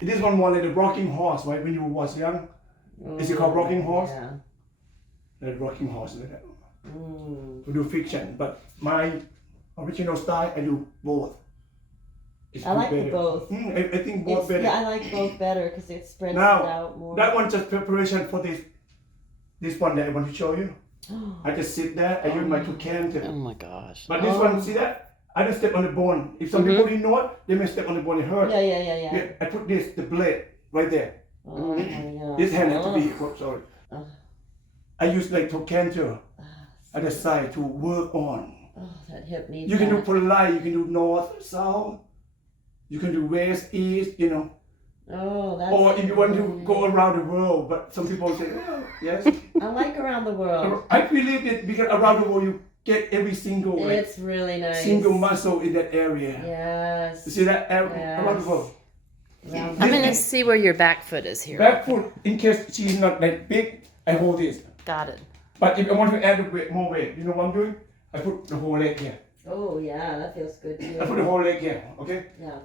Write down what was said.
This one more like the rocking horse, right? When you was young, is it called rocking horse? Yeah. The rocking horse, like that. Mm. We do fiction, but my original style, I do both. It's I like the better. both. I think both better. Yeah, I like both better because it spreads it Now, out more. that one just preparation for this one that I want to show you. I just sit there, I use my two cans. Oh my gosh. But this one, see that? I just step on the bone. If some people didn't know it, they may step on the bone, it hurt. Yeah. I put the blade right there. Oh my God. This hand has to be, sorry. Oh. I use like tocanter at the side to work on. Oh, that hip needs You can do that. polite, you can do north, south, you can do west, east, you know. Oh, that's Or if you want to go around the world, but some people say, well, yes. I like around the world. I believe it because around the world you get every single like, It's really nice. single muscle in that area. Yes. You see that around the world? Around I'm gonna see where your back foot is here. Back foot, in case she's not like big, I hold this. Got it. But if I want to add the weight, more weight, you know what I'm doing? I put the whole leg here. Oh yeah, that feels good too. I put the whole leg here, okay? Yeah.